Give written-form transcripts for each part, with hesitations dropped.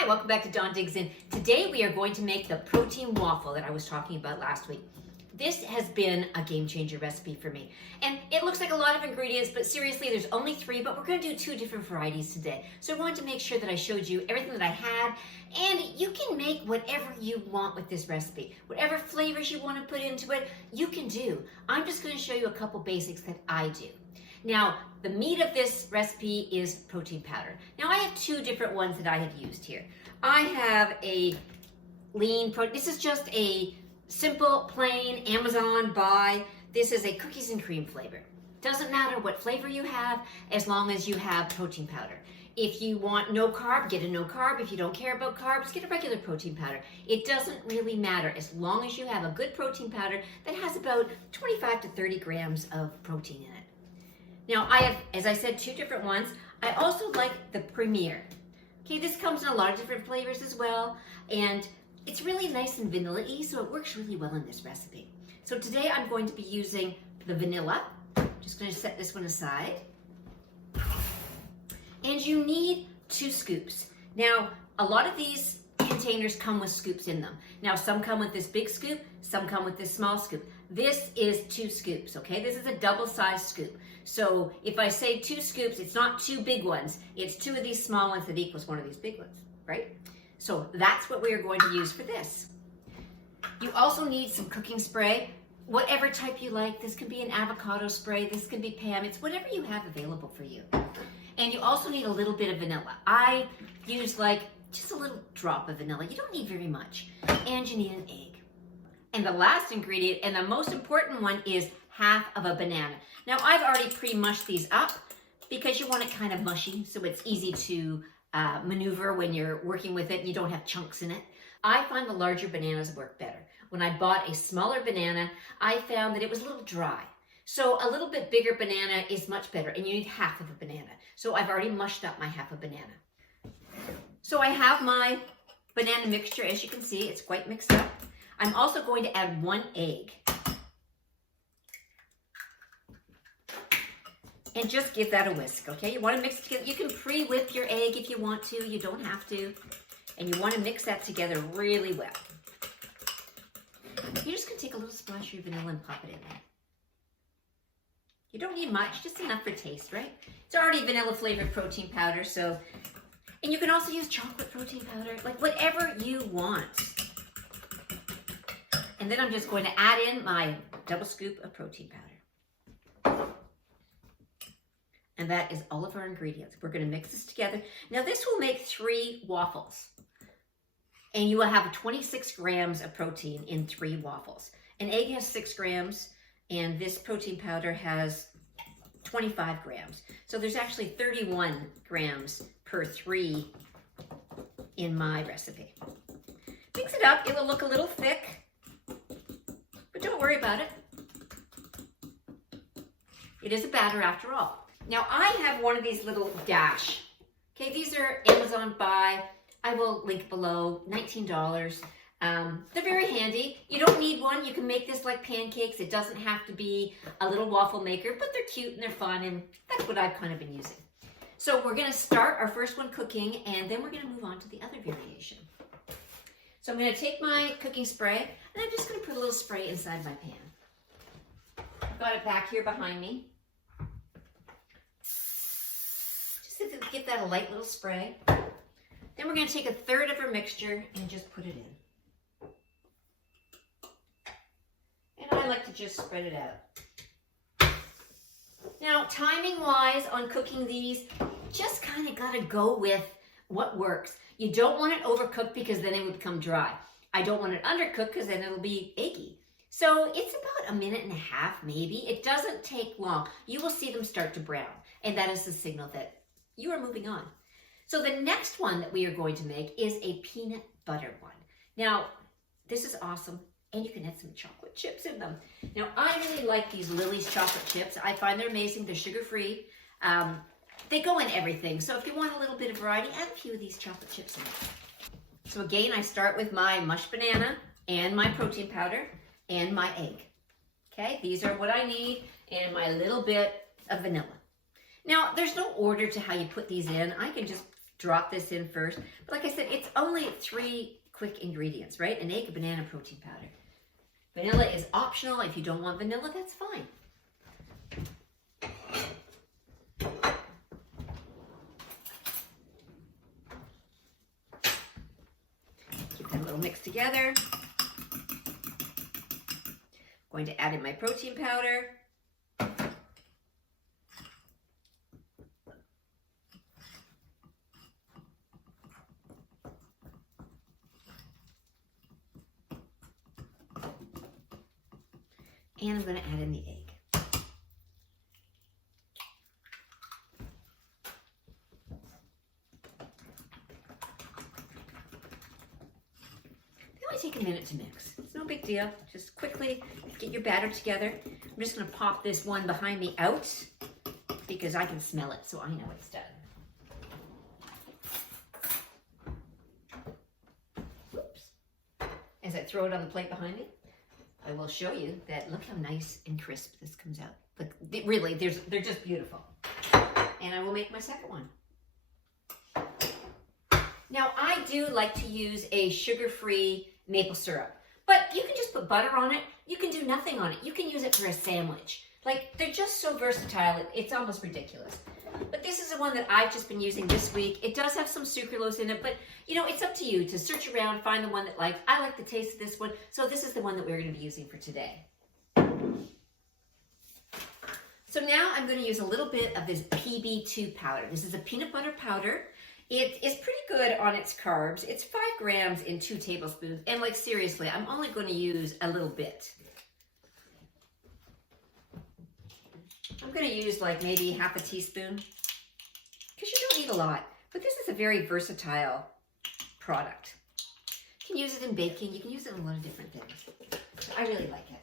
Hi, welcome back to Dawn Digs In. Today we are going to make the protein waffle that I was talking about last week. This has been a game changer recipe for me. And it looks like a lot of ingredients, but seriously, there's only 3, but we're gonna do 2 different varieties today. So I wanted to make sure that I showed you everything that I had, and you can make whatever you want with this recipe. Whatever flavors you wanna put into it, you can do. I'm just gonna show you a couple basics that I do. Now, the meat of this recipe is protein powder. Now, I have 2 different ones that I have used here. I have a lean protein. This is just a simple, plain Amazon buy. This is a cookies and cream flavor. Doesn't matter what flavor you have, as long as you have protein powder. If you want no carb, get a no carb. If you don't care about carbs, get a regular protein powder. It doesn't really matter as long as you have a good protein powder that has about 25 to 30 grams of protein in it. Now, I have, as I said, 2 different ones. I also like the Premier. Okay, this comes in a lot of different flavors as well, and it's really nice and vanilla-y, so it works really well in this recipe. So today I'm going to be using the vanilla. Just going to set this one aside. And you need 2 scoops. Now, a lot of these containers come with scoops in them. Now, some come with this big scoop, some come with this small scoop. This is 2 scoops, okay? This is a double-sized scoop. So if I say 2 scoops, it's not 2 big ones. It's 2 of these small ones that equals 1 of these big ones, right? So that's what we are going to use for this. You also need some cooking spray, whatever type you like. This can be an avocado spray, this can be Pam, it's whatever you have available for you. And you also need a little bit of vanilla. I use like just a little drop of vanilla. You don't need very much. And you need an egg. And the last ingredient, and the most important one, is half of a banana. Now, I've already pre-mushed these up because you want it kind of mushy, so it's easy to maneuver when you're working with it and you don't have chunks in it. I find the larger bananas work better. When I bought a smaller banana, I found that it was a little dry. So a little bit bigger banana is much better, and you need half of a banana. So I've already mushed up my half a banana. So I have my banana mixture. As you can see, it's quite mixed up. I'm also going to add 1 egg. And just give that a whisk, okay? You want to mix it together. You can pre-whip your egg if you want to. You don't have to. And you want to mix that together really well. You're just going to take a little splash of your vanilla and pop it in there. You don't need much, just enough for taste, right? It's already vanilla flavored protein powder, so... And you can also use chocolate protein powder, like whatever you want. And then I'm just going to add in my double scoop of protein powder. And that is all of our ingredients. We're going to mix this together. Now this will make 3 waffles. And you will have 26 grams of protein in 3 waffles. An egg has 6 grams, and this protein powder has 25 grams. So there's actually 31 grams per 3 in my recipe. Mix it up. It will look a little thick, but don't worry about it. It is a batter after all. Now I have one of these little dash. Okay, these are Amazon buy. I will link below, $19. They're very handy. You don't need one. You can make this like pancakes. It doesn't have to be a little waffle maker, but they're cute and they're fun, and that's what I've kind of been using. So we're gonna start our first one cooking, and then we're gonna move on to the other variation. So I'm gonna take my cooking spray, and I'm just gonna put a little spray inside my pan. Got it back here behind me. Give that a light little spray. Then we're going to take 1/3 of our mixture and just put it in. And I like to just spread it out. Now, timing wise on cooking these, just kind of got to go with what works. You don't want it overcooked because then it would become dry. I don't want it undercooked because then it'll be eggy. So it's about 1.5 minutes maybe. It doesn't take long. You will see them start to brown, and that is the signal that you are moving on. So the next one that we are going to make is a peanut butter one. Now, this is awesome, and you can add some chocolate chips in them. Now, I really like these Lily's chocolate chips. I find they're amazing. They're sugar-free. They go in everything. So if you want a little bit of variety, add a few of these chocolate chips in. So again, I start with my mushed banana and my protein powder and my egg. Okay, these are what I need, and my little bit of vanilla. Now, there's no order to how you put these in. I can just drop this in first. But like I said, it's only 3 quick ingredients, right? An egg, a banana, protein powder. Vanilla is optional. If you don't want vanilla, that's fine. Keep that a little mixed together. Going to add in my protein powder. And I'm going to add in the egg. They only take a minute to mix. It's no big deal. Just quickly get your batter together. I'm just going to pop this one behind me out because I can smell it, so I know it's done. Oops. As I throw it on the plate behind me, I will show you that. Look how nice and crisp this comes out. Look, really, they're just beautiful. And I will make my second one. Now, I do like to use a sugar-free maple syrup, but you can just put butter on it. You can do nothing on it. You can use it for a sandwich. Like, they're just so versatile, it's almost ridiculous. But this is the one that I've just been using this week. It does have some sucralose in it, but you know, it's up to you to search around, find the one that likes. I like the taste of this one, so this is the one that we're going to be using for today. So now I'm going to use a little bit of this PB2 powder. This is a peanut butter powder. It is pretty good on its carbs. It's 5 grams in 2 tablespoons, and like seriously, I'm only going to use a little bit. I'm going to use like maybe half a teaspoon because you don't need a lot. But this is a very versatile product. You can use it in baking. You can use it in a lot of different things. So I really like it.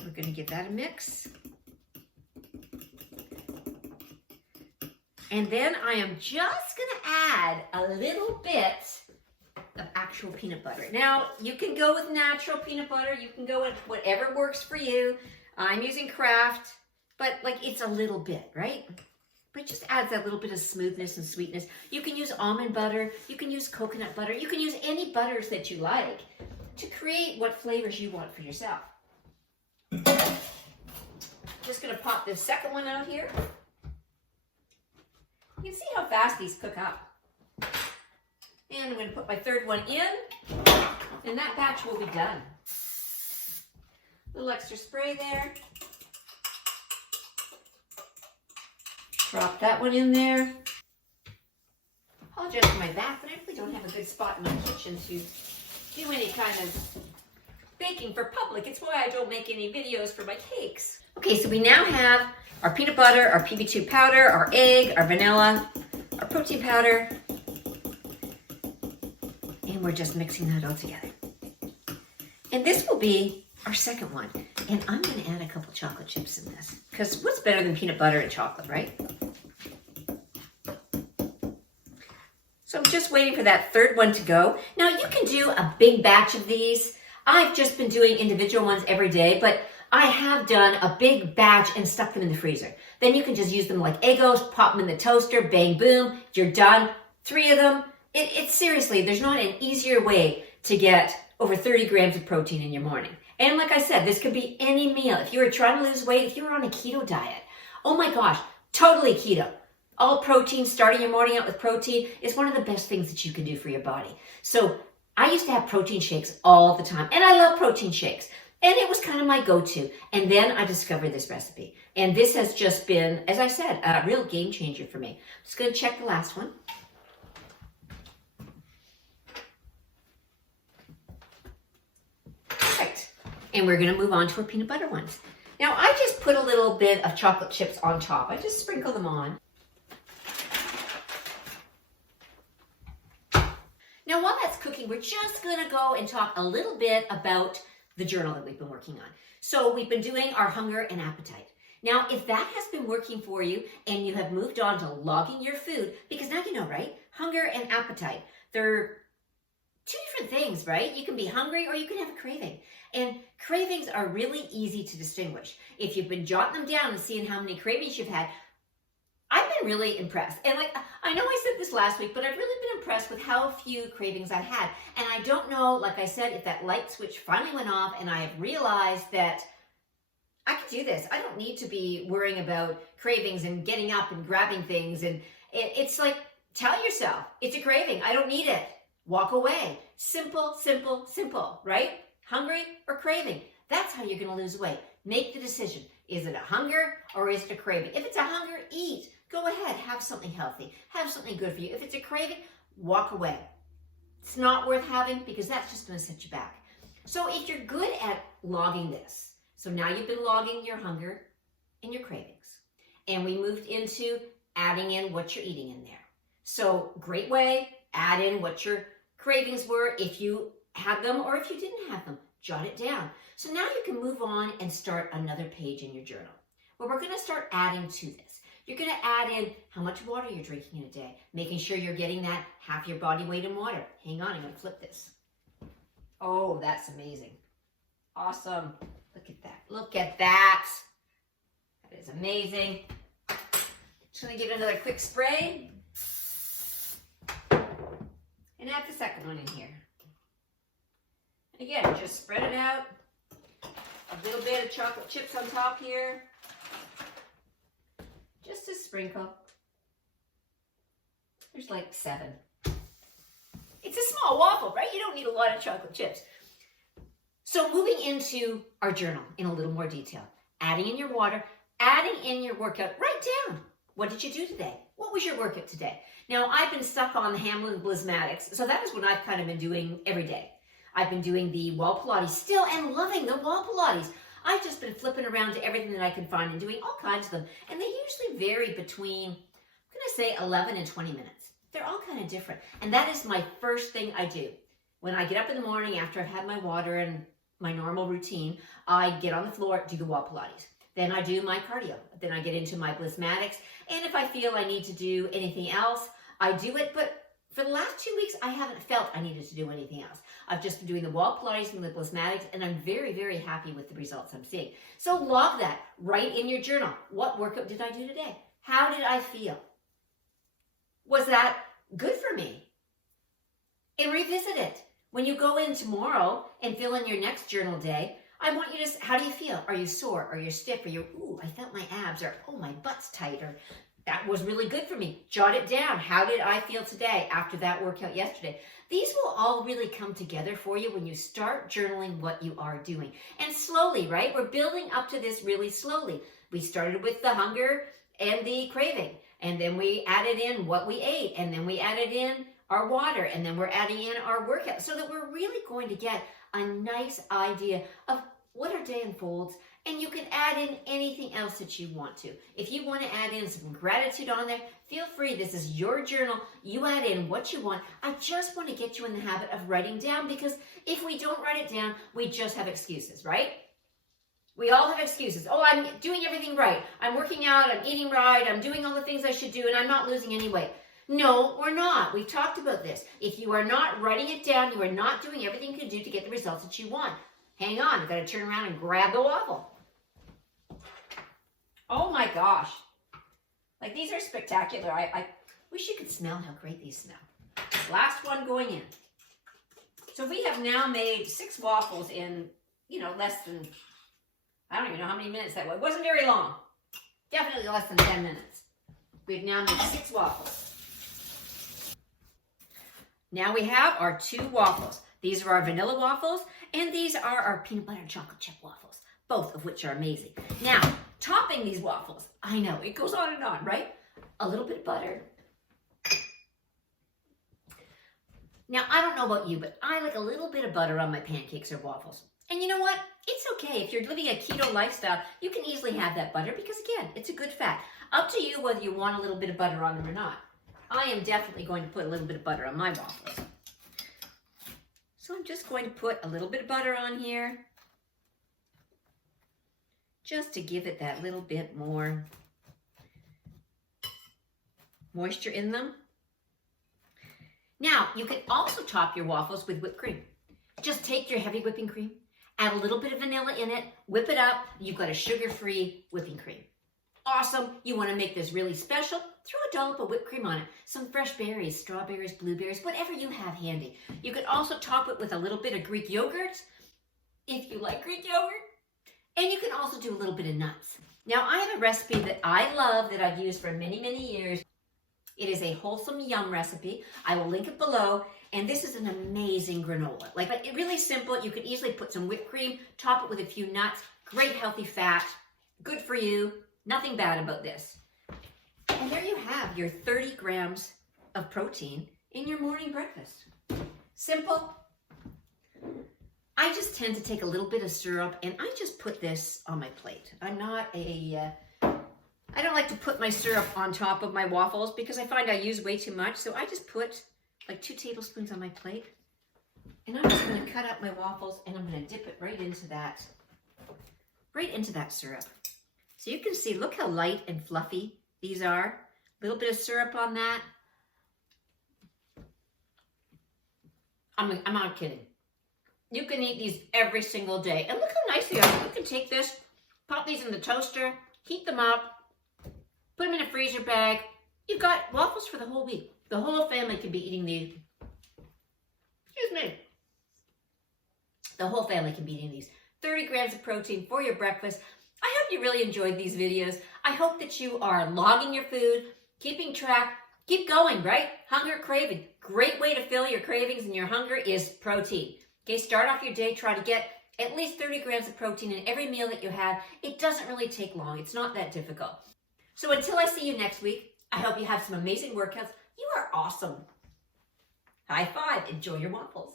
We're going to give that a mix. And then I am just going to add a little bit of actual peanut butter. Now, you can go with natural peanut butter. You can go with whatever works for you. I'm using Kraft, but like it's a little bit, right? But it just adds that little bit of smoothness and sweetness. You can use almond butter. You can use coconut butter. You can use any butters that you like to create what flavors you want for yourself. Just going to pop this second one out here. You can see how fast these cook up. And I'm going to put my third one in, and that batch will be done. A little extra spray there. Drop that one in there. Apologize for my back, but I really don't have a good spot in my kitchen to do any kind of baking for public. It's why I don't make any videos for my cakes. Okay, so we now have our peanut butter, our PB2 powder, our egg, our vanilla, our protein powder, and we're just mixing that all together. And this will be our second one. And I'm going to add a couple chocolate chips in this. Because what's better than peanut butter and chocolate, right? So I'm just waiting for that third one to go. Now you can do a big batch of these. I've just been doing individual ones every day, but I have done a big batch and stuck them in the freezer. Then you can just use them like Eggos, pop them in the toaster, bang, boom, you're done. 3 of them. It's seriously, there's not an easier way to get over 30 grams of protein in your morning. And like I said, this could be any meal. If you were trying to lose weight, if you were on a keto diet, oh my gosh, totally keto. All protein, starting your morning out with protein is one of the best things that you can do for your body. So I used to have protein shakes all the time, and I love protein shakes. And it was kind of my go-to. And then I discovered this recipe. And this has just been, as I said, a real game changer for me. I'm just going to check the last one. Perfect. And we're going to move on to our peanut butter ones. Now, I just put a little bit of chocolate chips on top. I just sprinkle them on. Now, while that's cooking, we're just going to go and talk a little bit about the journal that we've been working on. So we've been doing our hunger and appetite. Now, if that has been working for you and you have moved on to logging your food, because now you know, right? Hunger and appetite, they're 2 different things, right? You can be hungry or you can have a craving. And cravings are really easy to distinguish. If you've been jotting them down and seeing how many cravings you've had, I been really impressed. And like, I know I said this last week, but I've really been impressed with how few cravings I had. And I don't know, like I said, if that light switch finally went off and I have realized that I can do this. I don't need to be worrying about cravings and getting up and grabbing things. And it's like, tell yourself, it's a craving. I don't need it. Walk away. Simple, simple, simple, right? Hungry or craving. That's how you're going to lose weight. Make the decision. Is it a hunger or is it a craving? If it's a hunger, eat. Go ahead. Have something healthy. Have something good for you. If it's a craving, walk away. It's not worth having because that's just going to set you back. So if you're good at logging this, so now you've been logging your hunger and your cravings. And we moved into adding in what you're eating in there. So great way, add in what your cravings were if you had them or if you didn't have them. Jot it down. So now you can move on and start another page in your journal. Well, we're going to start adding to this. You're going to add in how much water you're drinking in a day, making sure you're getting that half your body weight in water. Hang on, I'm going to flip this. Oh, that's amazing. Awesome. Look at that. Look at that. That is amazing. Just going to give it another quick spray. And add the second one in here. Again, just spread it out. A little bit of chocolate chips on top here. Just a sprinkle. There's like 7. It's a small waffle, right? You don't need a lot of chocolate chips. So moving into our journal in a little more detail. Adding in your water, adding in your workout. Write down, what did you do today? What was your workout today? Now, I've been stuck on the Hamlin Blismatics, so that is what I've kind of been doing every day. I've been doing the wall Pilates still and loving the wall Pilates. I've just been flipping around to everything that I can find and doing all kinds of them. And they usually vary between, I'm going to say 11 and 20 minutes. They're all kind of different. And that is my first thing I do. When I get up in the morning after I've had my water and my normal routine, I get on the floor, do the wall Pilates. Then I do my cardio. Then I get into my Blismatics. And if I feel I need to do anything else, I do it. But for the last 2 weeks, I haven't felt I needed to do anything else. I've just been doing the wall Pilates and the Blismatics, and I'm very, very happy with the results I'm seeing. So log that. Write in your journal. What workout did I do today? How did I feel? Was that good for me? And revisit it. When you go in tomorrow and fill in your next journal day, I want you to, how do you feel? Are you sore? Are you stiff? Are you, ooh, I felt my abs, or oh, my butt's tight, or that was really good for me. Jot it down. How did I feel today after that workout yesterday? These will all really come together for you when you start journaling what you are doing. And slowly, right? We're building up to this really slowly. We started with the hunger and the craving, and then we added in what we ate, and then we added in our water, and then we're adding in our workout, so that we're really going to get a nice idea of what our day unfolds. And you can add in anything else that you want to. If you want to add in some gratitude on there, feel free. This is your journal. You add in what you want. I just want to get you in the habit of writing down, because if we don't write it down, we just have excuses, right? We all have excuses. Oh, I'm doing everything right. I'm working out. I'm eating right. I'm doing all the things I should do, and I'm not losing any weight. No, we're not. We've talked about this. If you are not writing it down, you are not doing everything you can do to get the results that you want. Hang on. I've got to turn around and grab the waffle. Oh my gosh. Like, these are spectacular. I wish you could smell how great these smell. Last one going in. So we have now made 6 waffles in, less than, I don't even know how many minutes that was. It wasn't very long. Definitely less than 10 minutes. We've now made 6 waffles. Now we have our 2 waffles. These are our vanilla waffles, and these are our peanut butter and chocolate chip waffles, both of which are amazing. Now, topping these waffles, I know, it goes on and on, right? A little bit of butter. Now, I don't know about you, but I like a little bit of butter on my pancakes or waffles. And you know what? It's okay. If you're living a keto lifestyle, you can easily have that butter because, again, it's a good fat. Up to you whether you want a little bit of butter on them or not. I am definitely going to put a little bit of butter on my waffles. So I'm just going to put a little bit of butter on here, just to give it that little bit more moisture in them. Now, you can also top your waffles with whipped cream. Just take your heavy whipping cream, add a little bit of vanilla in it, whip it up, you've got a sugar-free whipping cream. awesome. You want to make this really special, throw a dollop of whipped cream on it. Some fresh berries, strawberries, blueberries, whatever you have handy. You could also top it with a little bit of Greek yogurt, if you like Greek yogurt. And you can also do a little bit of nuts. Now, I have a recipe that I love that I've used for many, many years. It is a wholesome yum recipe. I will link it below. And this is an amazing granola. But really simple. You could easily put some whipped cream, top it with a few nuts. Great healthy fat. Good for you. Nothing bad about this. And there you have your 30 grams of protein in your morning breakfast. Simple. I just tend to take a little bit of syrup and I just put this on my plate. I don't like to put my syrup on top of my waffles because I find I use way too much. So I just put like 2 tablespoons on my plate. And I'm just going to cut up my waffles and I'm going to dip it right into that syrup. So you can see, look how light and fluffy these are. A little bit of syrup on that. I'm not kidding. You can eat these every single day. And look how nice they are. You can take this, pop these in the toaster, heat them up, put them in a freezer bag. You've got waffles for the whole week. The whole family can be eating these. Excuse me. The whole family can be eating these. 30 grams of protein for your breakfast. I hope you really enjoyed these videos. I hope that you are logging your food, keeping track. Keep going, right? Hunger, craving. Great way to fill your cravings and your hunger is protein. Okay, start off your day, try to get at least 30 grams of protein in every meal that you have. It doesn't really take long. It's not that difficult. So until I see you next week, I hope you have some amazing workouts. You are awesome. High five. Enjoy your waffles.